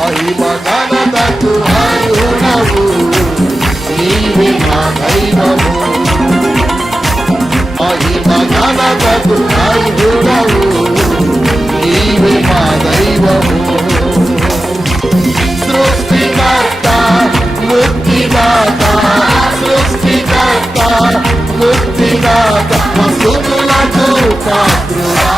మహిమ ఘనతకు అర్హుడవు నీవే మా దైవము మహిమ ఘనతకు అర్హుడవు నీవే మా దైవము సృష్టికర్త ముక్తిదాత సృష్టికర్త ముక్తిదాత స్తుతులకు పాత్రుడా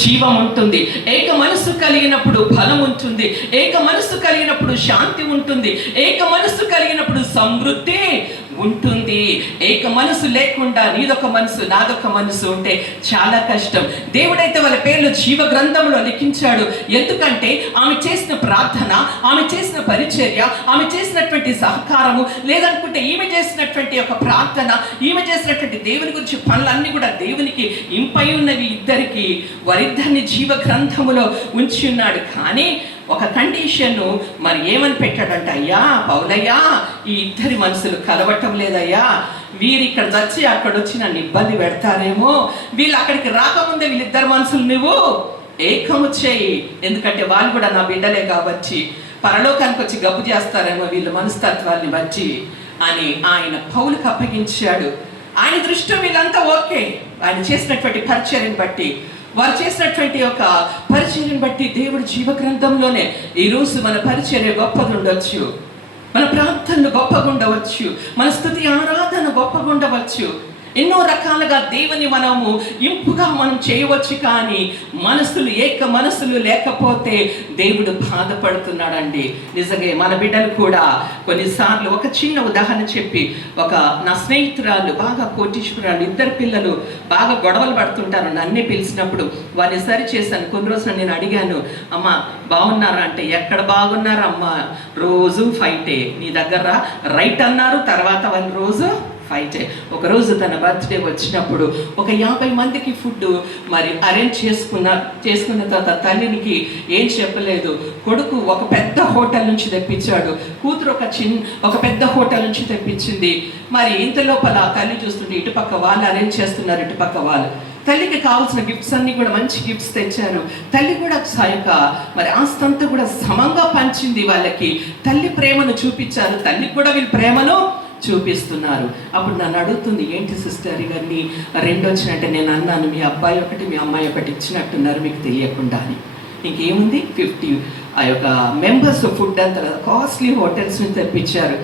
జీవం ఉంటుంది. ఏక మనస్సు కలిగినప్పుడు బలం ఉంటుంది. ఏక మనస్సు కలిగినప్పుడు శాంతి ఉంటుంది. ఏక మనస్సు కలిగినప్పుడు సమృద్ధి ఉంటుంది. ఏక మనసు లేకుండా నీదొక మనసు నాదొక మనసు ఉంటే చాలా కష్టం. దేవుడైతే వాళ్ళ పేర్లు జీవ గ్రంథంలో లిఖించాడు. ఎందుకంటే ఆమె చేసిన ప్రార్థన, ఆమె చేసిన పరిచర్య, ఆమె చేసినటువంటి సహకారము, లేదనుకుంటే ఈమె చేసినటువంటి ఒక ప్రార్థన, ఈమె చేసినటువంటి దేవుని గురించి పనులన్నీ కూడా దేవునికి ఇంపై ఉన్నవి. ఇద్దరికి వారిద్దరిని జీవ గ్రంథములో ఉంచి ఉన్నాడు. కానీ ఒక కండిషన్ మరి ఏమని పెట్టాడంట, అయ్యా పౌలయ్యా ఈ ఇద్దరి మనసులు కలవటం లేదయ్యా, వీరు ఇక్కడ వచ్చి అక్కడ వచ్చి నన్ను ఇబ్బంది పెడతారేమో, వీళ్ళు అక్కడికి రాకముందే వీళ్ళిద్దరు మనసులు నువ్వు ఏకము చేయి, ఎందుకంటే వాళ్ళు కూడా నా బిడ్డలే కాబట్టి పరలోకానికి వచ్చి గబ్బు చేస్తారేమో వీళ్ళ మనస్తత్వాన్ని బట్టి అని ఆయన పౌలుకు అప్పగించాడు. ఆయన దృష్టిలో వీళ్ళంతా ఓకే, ఆయన చేసినటువంటి పరిచర్యను బట్టి, వారు చేసినటువంటి ఒక పరిచర్యను బట్టి దేవుడు జీవ గ్రంథంలోనే ఈరోజు మన పరిచర్య గొప్పగా ఉండవచ్చు, మన ప్రార్థనలు గొప్పగా ఉండవచ్చు, మన స్తుతి ఆరాధన గొప్పగా ఉండవచ్చు. ఎన్నో రకాలుగా దేవుని మనము ఇంపుగా మనం చేయవచ్చు. కానీ మనసులు ఏక మనసులు లేకపోతే దేవుడు బాధపడుతున్నాడండి. నిజంగా మన బిడ్డలు కూడా కొన్నిసార్లు ఒక చిన్న ఉదాహరణ చెప్పి, ఒక నా స్నేహితురాలు బాగా కోటీశ్వరాలు, ఇద్దరు పిల్లలు బాగా గొడవలు పడుతుంటారు. నన్నే పిలిచినప్పుడు వారిని సరి చేశాను. కొన్ని రోజులు నేను అడిగాను, అమ్మ బాగున్నారా అంటే, ఎక్కడ బాగున్నారా అమ్మ, రోజు ఫైటే, నీ దగ్గర రైట్ అన్నారు, తర్వాత వాళ్ళు రోజు ఫైటే. ఒకరోజు తన బర్త్డే వచ్చినప్పుడు ఒక 50 మందికి ఫుడ్ మరి అరేంజ్ చేసుకున్న తర్వాత తల్లినికి ఏం చెప్పలేదు. కొడుకు ఒక పెద్ద హోటల్ నుంచి తెప్పించాడు, కూతురు ఒక పెద్ద హోటల్ నుంచి తెప్పించింది. మరి ఇంత లోపల తల్లి చూస్తుంటే ఇటుపక్క వాళ్ళు అరేంజ్ చేస్తున్నారు, ఇటుపక్క వాళ్ళు. తల్లికి కావాల్సిన గిఫ్ట్స్ అన్ని కూడా మంచి గిఫ్ట్స్ తెచ్చారు. తల్లి కూడా సాయక మరి ఆస్తంతా కూడా సమంగా పంచింది వాళ్ళకి. తల్లి ప్రేమను చూపించారు, తల్లికి కూడా వీళ్ళు ప్రేమను చూపిస్తున్నారు. అప్పుడు నన్ను అడుగుతుంది, ఏంటి సిస్టర్ ఇవన్నీ రెండు వచ్చినట్టే. నేను అన్నాను, మీ అబ్బాయి ఒకటి మీ అమ్మాయి ఒకటి ఇచ్చినట్టున్నారు మీకు తెలియకుండా అని. ఇంకేముంది 50 ఆ యొక్క మెంబర్స్ ఫుడ్ అంతా కాస్ట్లీ హోటల్స్ నుంచి తెప్పించారు.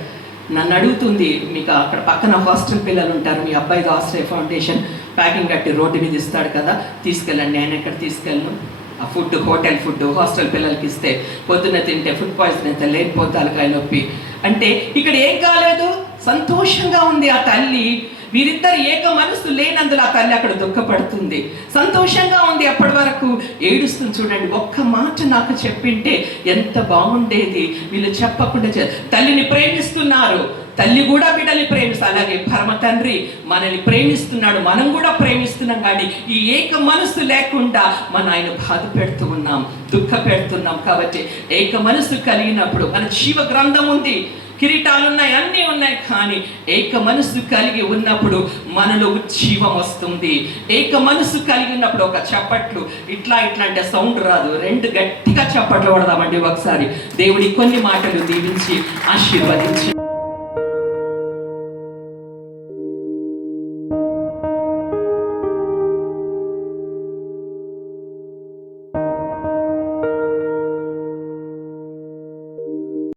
నన్ను అడుగుతుంది, మీకు అక్కడ పక్కన హాస్టల్ పిల్లలు ఉంటారు, మీ అబ్బాయిది ఆశ్రయ ఫౌండేషన్ ప్యాకింగ్ కట్టి రోడ్డు మీద ఇస్తాడు కదా, తీసుకెళ్ళండి. నేను ఎక్కడ తీసుకెళ్ళను, ఆ ఫుడ్ హోటల్ ఫుడ్ హాస్టల్ పిల్లలకి ఇస్తే పొద్దున్న తింటే ఫుడ్ పాయిజన్ అయితే లేకపోతే తలకాయ నొప్పి అంటే ఇక్కడ ఏం కాలేదు, సంతోషంగా ఉంది ఆ తల్లి. వీరిద్దరు ఏక మనసు లేనందులో ఆ తల్లి అక్కడ దుఃఖపడుతుంది. సంతోషంగా ఉంది, అప్పటి వరకు ఏడుస్తుంది. చూడండి, ఒక్క మాట నాకు చెప్పింటే ఎంత బాగుండేది. వీళ్ళు చెప్పకుండా తల్లిని ప్రేమిస్తున్నారు, తల్లి కూడా బిడ్డల్ని ప్రేమిస్తారు. అలాగే పరమ తండ్రి మనల్ని ప్రేమిస్తున్నాడు, మనం కూడా ప్రేమిస్తున్నాం. కానీ ఈ ఏక మనసు లేకుండా మన ఆయన బాధ పెడుతూ ఉన్నాం, దుఃఖ పెడుతున్నాం. కాబట్టి ఏక మనసు కలిగినప్పుడు మన జీవ గ్రంథం ఉంది, కిరీటాలు ఉన్నాయి, అన్నీ ఉన్నాయి. కానీ ఏక మనసు కలిగి ఉన్నప్పుడు మనలో ఉజ్జీవం వస్తుంది. ఏక మనసు కలిగి ఉన్నప్పుడు ఒక చప్పట్లు ఇట్లా అంటే సౌండ్ రాదు, రెండు గట్టిగా చప్పట్లు కొడదామండి ఒకసారి. దేవుడి కొన్ని మాటలు దీవించి ఆశీర్వదించి